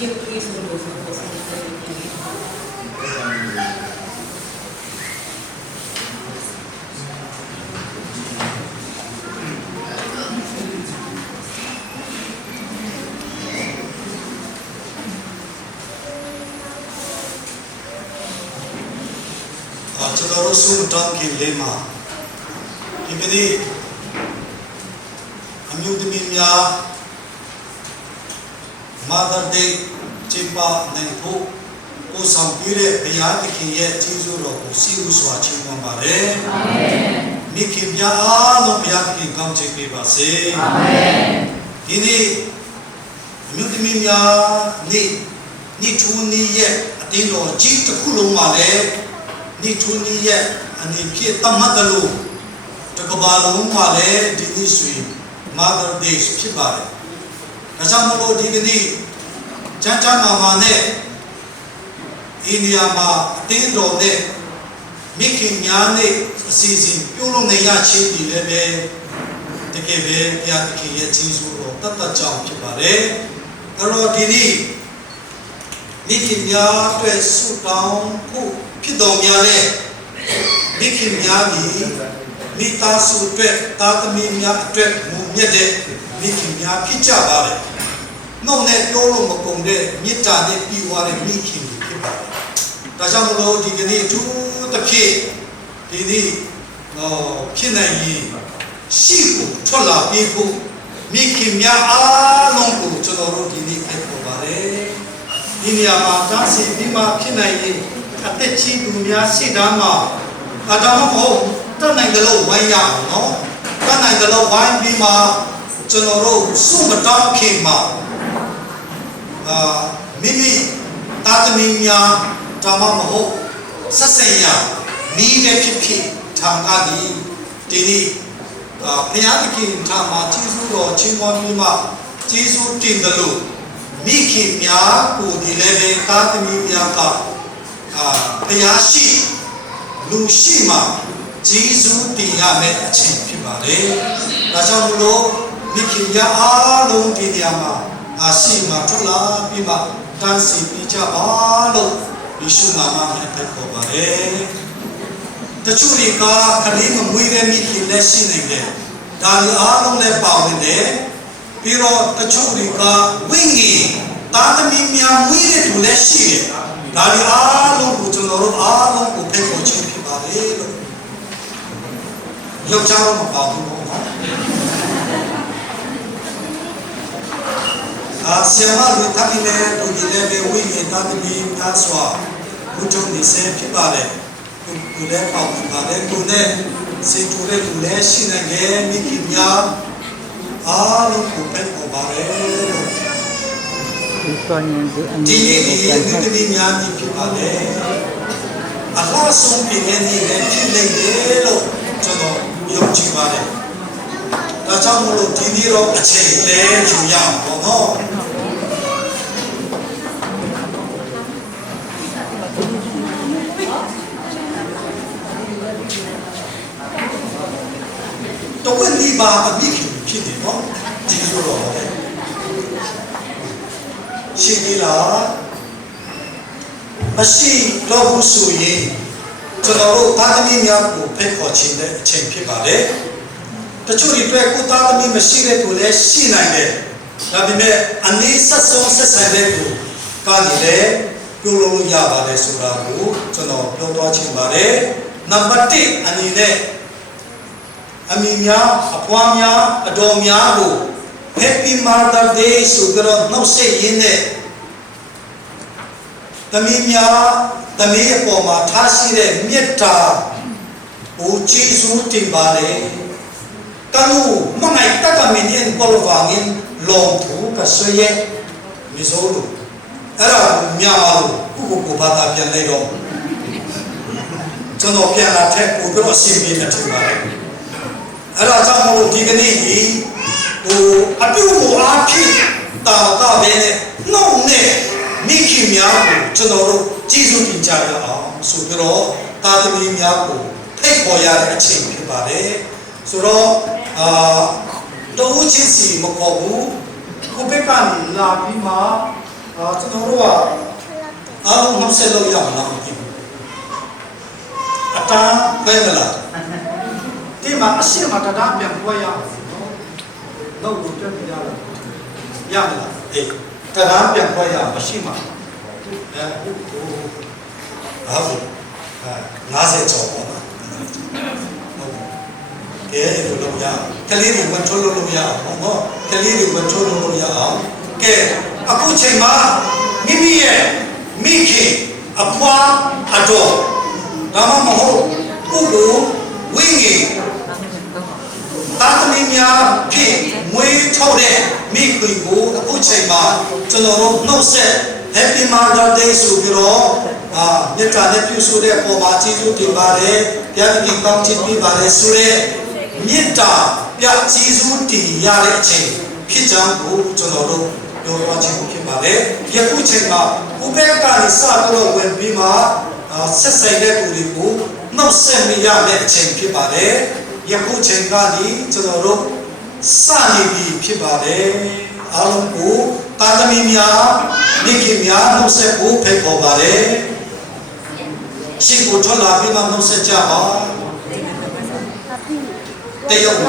ဖြစ်ပြီးဆိုလို့ဆိုတော့ဆက်တယ်ကျွန်တော်တို့ဆုံးတောင်းကြလေးမှာဒီကနေ့အမျိုးသမီးများ Mother Day ကျင်းပနိုင်ဖို့ကိုဆောင်ပြတဲ့ဘုရားသခင်ရဲ့ကျေးဇူးတော်ကိုစီးဥစွာချီးမွမ်းပါတယ်။အာမင်။မိခင်များအားလုံးဘုရားသခင်ကောင်းချီးပေးပါစေ။အာမင်။ဒီနေ့အမျိုးသမီးများနေ့ထူးနေ့ရဲ့အတင်းတော်ကြီးတစ်ခုလုံးမှာလည်းနေ့ထူးနေ့ရဲ့အနေဖြင့်တမတ်တယ်လို့တကဘာလုံးမှာလည်းဒီနေ့ဆိုရင် Mother Day ဖြစ်ပါတယ်။ဒါကြောင့်မို့လို့ဒီကနေ့ကျမ်းမာနဲ့အိန္ဒိယမှာအတင်းတော်နဲ့မိခင်များနဲ့အစီအစဉ်ပြုလုပ်နေရခြင်းဒီလည်းပဲတကယ်ပဲဘုရားသခင်ရဲ့ကျေးဇူးတော်တတ်ကြောင်ဖြစ်ပါတယ်။အဲ့တော့ဒီနေ့မိခင်များအတွက်ဆုတောင်းဖို့ဖြစ်တော်များတဲ့မိခင်များကြီးမိသားစုအတွက်သားသမီးများအတွက်မူမြတ်တဲ့မိခင်များဖြစ်ကြပါတယ်။နှုတ်နဲ့ပြောလို့မကုန်တဲ့မေတ္တာနဲ့ပြီးွားတဲ့မိခင်တွေဖြစ်ပါတယ်။ဒါကြောင့်မလို့ဒီကနေ့အထူးသဖြင့်ဒီနေ့ဖြစ်နိုင်ရင်ရှိကိုထွက်လာပြီးဖို့မိခင်များအားလုံးကိုကျွန်တော်တို့ဒီနေ့ဖိတ်ခေါ်ပါတယ်။ဒီနေရာမှာဒါစီပြီးမှဖြစ်နိုင်ရင်အသက်ကြီးသူများစိတ်ဓာတ်မှာအတမဟုတ်တတ်နိုင်တယ်လို့ဝိုင်းရအောင်နော်။တတ်နိုင်တယ်လို့ဝိုင်းပြီးမှကျွန်တော်တို့စုမတောင်းခင်မှာမိမိသားသမီးများဒါမှမဟုတ်ဆက်ဆံရမိနဲ့ဖြစ်ထောင်ကားဒီနေ့ဘုရားသခင်ထာမှာကျေးဇူးတော်ချင်းပွားပြီးမှကျေးဇူးတင်တယ်လို့မိခင်များကိုဒီလည်းပဲသားသမီးများကဘုရားရှိလူရှိမှကျေးဇူးတင်ရမယ့်အချိန်ဖြစ်ပါတယ်။ဒါကြောင့်မလို့မိခင်များအားလုံးဒီနေရာမှာရှိမှထွက်လာပြီးမှတန်းစီပြီးကြပါလို့ယေရှုနာမနဲ့ဖိတ်ခေါ်ပါတယ်။တချို့တွေကခလေးမမွေးတဲ့မိခင်လည်းရှိနေတယ်။ဒါတွေအားလုံးလည်းပါဝင်တယ်။ပြီးတော့တချို့တွေကဝိညာဉ်သားသမီးများမွေးတဲ့သူလည်းရှိတယ်။ဒါတွေအားလုံးကိုကျွန်တော်တို့အားလုံးကိုဖိတ်ခေါ်ခြင်းဖြစ်ပါတယ်လို့ယောက်ျားတော့မပါဘူးနော်။ဆီယမလူသားကြီးလည်းလူကြီးလည်းပဲဝိညာဉ်သားသမီးများစွာဘုထုံနေစေဖြစ်ပါတယ်။သူလည်းပေါ့ပါတယ်သူနဲ့စေတူတဲ့သူလည်းရှိနေတယ်မိခင်များအားလုံးကိုဖိတ်ခေါ်ပါတယ်လို့ဒီနေ့ဒီနေ့များကြီးဖြစ်ပါတယ်။အလားဆုံးပြည့်နေတယ်ဖြစ်နေတယ်လို့ကျွန်တော်ယုံကြည်ပါတယ်။ဒါကြောင့်မို့လို့ဒီနေ့တော့အချိန်လဲယူရအောင်ပေါ့နော်။တော့ဝင်ဒီပါအမိခင်ဖြစ်နေနော်ဒီလိုတော့ရှင်းနေလားမရှိတော့ဘူးဆိုရင်ကျွန်တော်တို့သားသမီးများကိုဖိတ်ခေါ်ခြင်းတဲ့အချိန်ဖြစ်ပါတယ်တချို့တွေအတွက်ကိုသားသမီးမရှိတဲ့သူလည်းရှိနိုင်တယ်ဒါပေမဲ့အနည်းဆက်ဆုံးဆက်ဆံတဲ့သူကနေလည်းပြုလို့ရပါတယ်ဆိုတာကိုကျွန်တော်ပြောသွားချင်ပါတယ်နံပါတ်1အနေနဲ့အမိများအဖွားများအတော်များကို Happy Mother Day ဆိုကြတော့နှုတ်ဆက်ရင်းနဲ့သမီးများသမီးအပေါ်မှာထားရှိတဲ့မေတ္တာကိုကျေးဇူးတင်ပါတယ်ကလူမငိုက်တကမင်းရင်ပေါ်ဝါငင်းလောင်သူကဆွေရဲ့မီဇိုလိုအဲ့ဒါများလို့ကိုဘာသာပြန်လိုက်တော့ကျွန်တော်ပြန်လာတဲ့ကိုတော့အစီအမံနဲ့ထင်ပါတယ်အဲ့ဒါကြောင့်မလို့ဒီကနေ့ဒီအပြုကိုအားဖြင့်တာတာပဲနဲ့နှုတ်နဲ့မိခင်များကိုကျွန်တော်တို့ကျေးဇူးတင်ကြရအောင်ဆိုပြီးတော့တာသမီများကိုဖိတ်ခေါ်ရတဲ့အချိန်ဖြစ်ပါတယ်ဆိုတော့တဦးချင်းစီမခေါ်ဘူးကိုဘက်ကနေလာပြီးမှ ကျွန်တော်တို့ကအားလုံးနှုတ်ဆက်လို့ရမလားမသိဘူးအတန်းပဲမလားဒီမှာအရှိမတရားပြန်ပွဲရအောင်နော်တော့ပြန်ပြရလားရမလားအေးတရားပြန်ပွဲရမရှိမှာဟုတ်50ကျော်ပေါ့နော်ကဲအဲ့လိုလုပ်ရကလေးတွေမထွန်းလို့ရအောင်နော်ကလေးတွေမထွန်းလို့ရအောင်ကဲအခုချိန်မှာမိမိရဲ့မိခင်အဖွားအတော်ဒါမှမဟုတ်ကိုကိုဝိငင်တာသမီများဖြစ်မွေးထုတ်တဲ့မိခင်ကိုအခုချိန်မှာကျွန်တော်တို့နှုတ်ဆက် Happy Mother's Day ဆိုပြီးတော့မြတ်တာနဲ့ပြုဆိုတဲ့ပုံမှာကျေးဇူးတင်ပါတယ်။ဘုရားသခင်ကောင်းချီးပေးပါတယ်ဆိုတဲ့မေတ္တာပြကျေးဇူးတင်ရတဲ့အချိန်ဖြစ်ကြောင်းကိုကျွန်တော်တို့ပြောသွားခြင်းဖြစ်ပါတယ်။ယခုချိန်မှာဥပေက္ခကနေစတော့ဝင်ပြီးမှဆက်ဆိုင်တဲ့သူတွေကိုနှုတ်ဆက်မိရတဲ့အချိန်ဖြစ်ပါတယ်။ယခုချိန်ကနေကျွန်တော်တို့စနေပြီဖြစ်ပါတယ်။အားလုံးကိုတာသမီများမိခင်များနှုတ်ဆက်ဖို့ဖိတ်ခေါ်ပါတယ်။ရှိကိုထွက်လာပြီးမှနှုတ်ဆက်ကြပါတယောက်